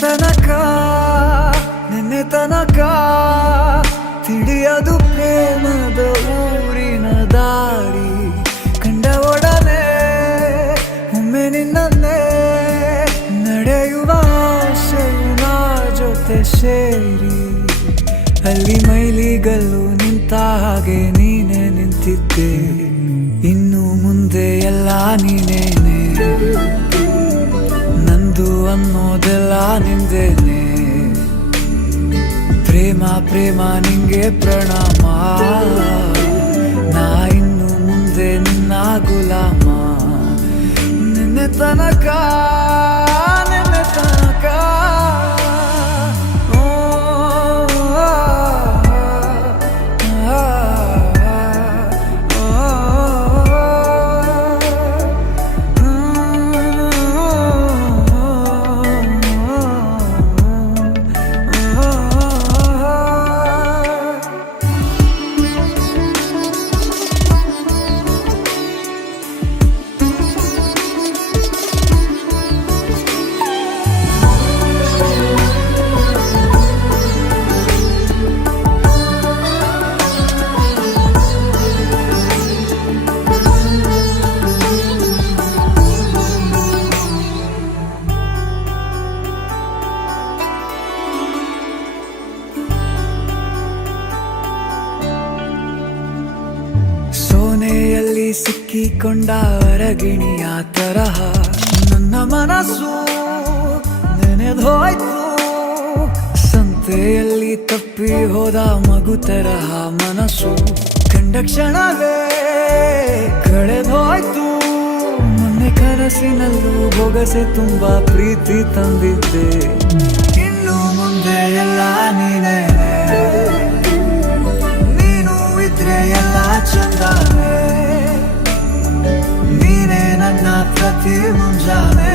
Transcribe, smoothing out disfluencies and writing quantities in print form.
ತನಕ ನಿನ್ನೆ ತನಕ ತಿಳಿಯದು ಪ್ರೇಮದ ಊರಿನ ದಾರಿ ಕಂಡ ಒಡನೆ ಒಮ್ಮೆ ನಿನ್ನೇ ನಡೆಯುವ ಆಸೆಯ ಜೊತೆ ಸೇರಿ ಅಲ್ಲಿ ಮೈಲಿಗಲ್ಲು ನಿಂತ ಹಾಗೆ ನೀನೆ ನಿಂತಿದ್ದೆ ಇನ್ನು ಮುಂದೆ ಎಲ್ಲ ನೀನೇನೆ ನಂದು ಅನ್ನೋದೆಲ್ಲ ನಿಂದೇನೆ ಪ್ರೇಮ ಪ್ರೇಮ ನಿಂಗೆ ಪ್ರಣಾಮ ನಾ ಇನ್ನು ಮುಂದೆ ನಿನ್ನ ಗುಲಾಮ ನಿನ್ನೆ ತನಕ ನಿನ್ನೆ ತನಕ ಸೋನೆಯಲ್ಲಿ ಸಿಕ್ಕಿಕೊಂಡ ಅರಗಿಣಿಯ ತರಹ ನನ್ನ ಮನಸ್ಸು ನೆನೆದೋಯ್ತು ಸಂತೆಯಲ್ಲಿ ತಪ್ಪಿ ಹೋದ ಮಗು ತರಹ ಮನಸ್ಸು ಕಂಡ ಕ್ಷಣವೇ ಕಳೆದೋಯ್ತು ಮೊನ್ನೆ ಕನಸಿನಲ್ಲೂ ಬೊಗಸೆ ತುಂಬಾ ಪ್ರೀತಿ ತಂದಿದ್ದೆ ಇನ್ನು ಮುಂದೆ ಎಲ್ಲ ನೀನೇ ಎಲ್ಲ ಚಂದಾನೆ ನೀನೇ ನನ್ನ ಪ್ರತಿ ಮುಂಜಾನೆ